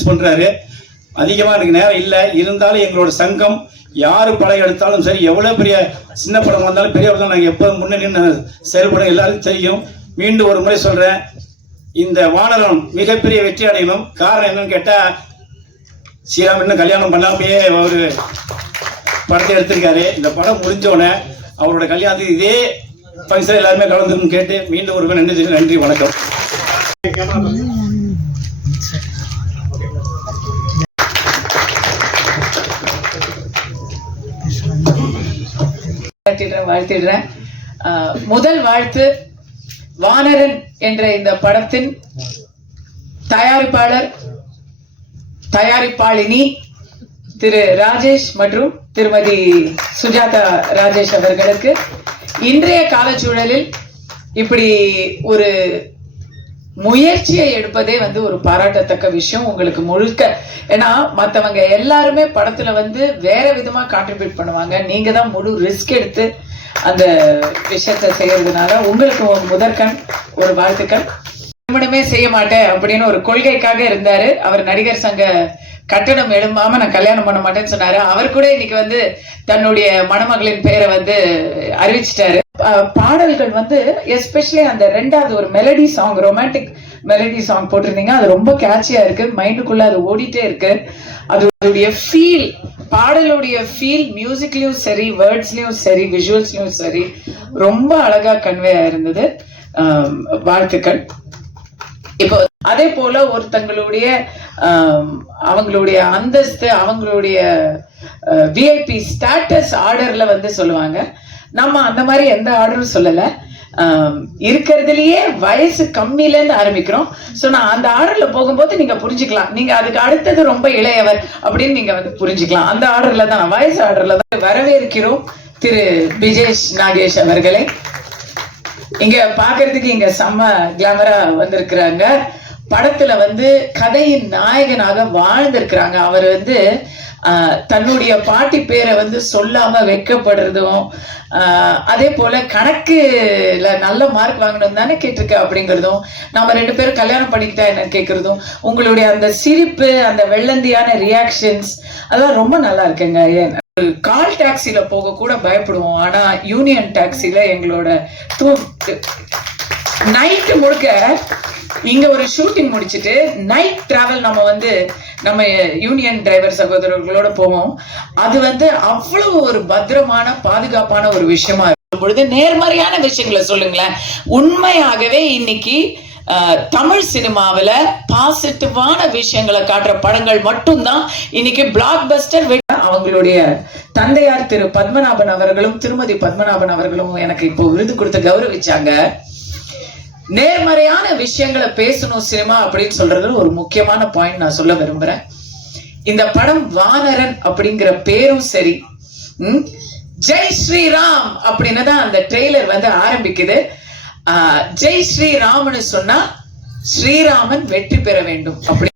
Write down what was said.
முயற்சி பண்றாரு. அதிகமாக எனக்கு நேரம் இல்லை, இருந்தாலும் எங்களோட சங்கம் யாரு படம் எடுத்தாலும் சரி, எவ்வளவு பெரிய சின்ன படம் வந்தாலும் பெரிய படம் நாங்கள் எப்போ முன்னணி செயல்படும் எல்லாருக்கும் தெரியும். மீண்டும் ஒரு முறை சொல்றேன், இந்த வானரம் மிகப்பெரிய வெற்றி அடையணும். காரணம் என்னன்னு கேட்டா, ஸ்ரீராம் இன்னும் கல்யாணம் பண்ணாமையே ஒரு படத்தை எடுத்திருக்காரு. இந்த படம் முடிஞ்சோடனே அவரோட கல்யாணத்துக்கு இதே ஃபங்க்ஷன் எல்லாருமே கலந்துருன்னு கேட்டு மீண்டும் ஒரு நன்றி. நன்றி, வணக்கம். வாழ்த்திடுறேன். முதல் வாழ்த்து வானரன் என்ற இந்த படத்தின் தயாரிப்பாளர் தயாரிப்பாளினி திரு ராஜேஷ் மற்றும் திருமதி சுஜாதா ராஜேஷ் அவர்களுக்கு இன்றைய காலச்சூழலில் இப்படி ஒரு முயற்சியை எடுப்பதே ஒரு பாராட்டத்தக்க விஷயம். உங்களுக்கு முழுக்க, ஏன்னா மற்றவங்க எல்லாருமே படத்துல வேற விதமா கான்ட்ரிபியூட் பண்ணுவாங்க, நீங்க தான் முழு ரிஸ்க் எடுத்து அந்த விஷயத்தை செய்யறதுனால உங்களுக்கு முதற்கண் ஒரு வாழ்த்துக்கள். திருமணமே செய்ய மாட்டேன் அப்படின்னு ஒரு கொள்கைக்காக இருந்தாரு அவர். நடிகர் சங்க கட்டணம் எழும்பாம நான் கல்யாணம் பண்ண மாட்டேன்னு சொன்னாரு. அவர் கூட இன்னைக்கு தன்னுடைய மணமகளின் பெயரை அறிவிச்சிட்டாரு. பாடல்கள் எஸ்பெஷலி அந்த ரெண்டாவது ஒரு melody song, romantic melody song போட்டிருந்தீங்க. அது ரொம்ப கேட்சியா இருக்கு, மைண்டுக்குள்ள அது ஓடிட்டே இருக்கு. அதோடைய ஃபீல், பாடலுடைய ஃபீல் மியூசிக்லயும் சரி, வேர்ட்ஸ்லயும் சரி, விஷுவல்ஸ்லயும் சரி ரொம்ப அழகா கன்வே ஆயிருந்தது. வாழ்த்துக்கள். இப்போ அதே போல ஒருத்தங்களுடைய அவங்களுடைய அந்தஸ்து, அவங்களுடைய விஐபி ஸ்டேட்டஸ் ஆர்டர்ல சொல்லுவாங்க. நம்ம அந்த மாதிரி எந்த ஆர்டரும் சொல்லல, இருக்கிறதுலயே வயசு கம்மியில இருந்து ஆரம்பிக்கிறோம். சோ நான் அந்த ஆர்டர்ல போகும்போது நீங்க புரிஞ்சுக்கலாம், நீங்க அதுக்கு அடுத்தது ரொம்ப இளையவர் அப்படின்னு நீங்க புரிஞ்சுக்கலாம். அந்த ஆர்டர்ல தான், வயசு ஆர்டர்ல தான். வரவேற்கிறோம் திரு பிஜேஷ் நாகேஷ் அவர்களை. இங்க பாக்குறதுக்கு இங்க செம்ம கிளாமரா வந்திருக்கிறாங்க. படத்துல கதையின் நாயகனாக வாழ்ந்திருக்கிறாங்க. அவர் தன்னுடைய பாட்டி பேரை சொல்லாம வெக்கப்படுறதும், அதே போல கணக்குல நல்ல மார்க் வாங்கணும் தானே கேட்டிருக்க அப்படிங்கிறதும், நம்ம 2 பேரும் கல்யாணம் பண்ணிக்கிட்டா என்ன கேட்கறதும், உங்களுடைய அந்த சிரிப்பு, அந்த வெள்ளந்தியான ரியாக்ஷன்ஸ் அதெல்லாம் ரொம்ப நல்லா இருக்குங்க. கால் டாக்ஸில போக கூட பயப்படுவோம், ஆனா யூனியன் டாக்ஸில எங்களோட நைட்டு முழுக்க இங்க ஒரு ஷூட்டிங் முடிச்சுட்டு நைட் டிராவல் நம்ம யூனியன் டிரைவர் சகோதரர்களோட போவோம். அது அவ்வளவு ஒரு பத்திரமான பாதுகாப்பான ஒரு விஷயமா இருக்கும் பொழுது நேர்மறையான விஷயங்களை சொல்லுங்களேன். உண்மையாகவே இன்னைக்கு தமிழ் சினிமாவில பாசிட்டிவான விஷயங்களை காட்டுற படங்கள் மட்டும்தான் இன்னைக்கு பிளாக் பஸ்டர். அவங்களுடைய தந்தையார் திரு பத்மநாபன் அவர்களும் திருமதி பத்மநாபன் அவர்களும் எனக்கு இப்போ விருது கொடுத்து கௌரவிச்சாங்க. நேர்மறையான விஷயங்களை பேசணும் சினிமா அப்படின்னு சொல்றது ஒரு முக்கியமான பாயிண்ட் நான் சொல்ல விரும்புறேன். இந்த படம் வானரன் அப்படிங்கிற பேரும் சரி, ஜெய் ஸ்ரீராம் அப்படின்னு தான் அந்த ட்ரெய்லர் ஆரம்பிக்குது. ஜெய் ஸ்ரீராம்னு சொன்னா ஸ்ரீராமன் வெற்றி பெற வேண்டும் அப்படி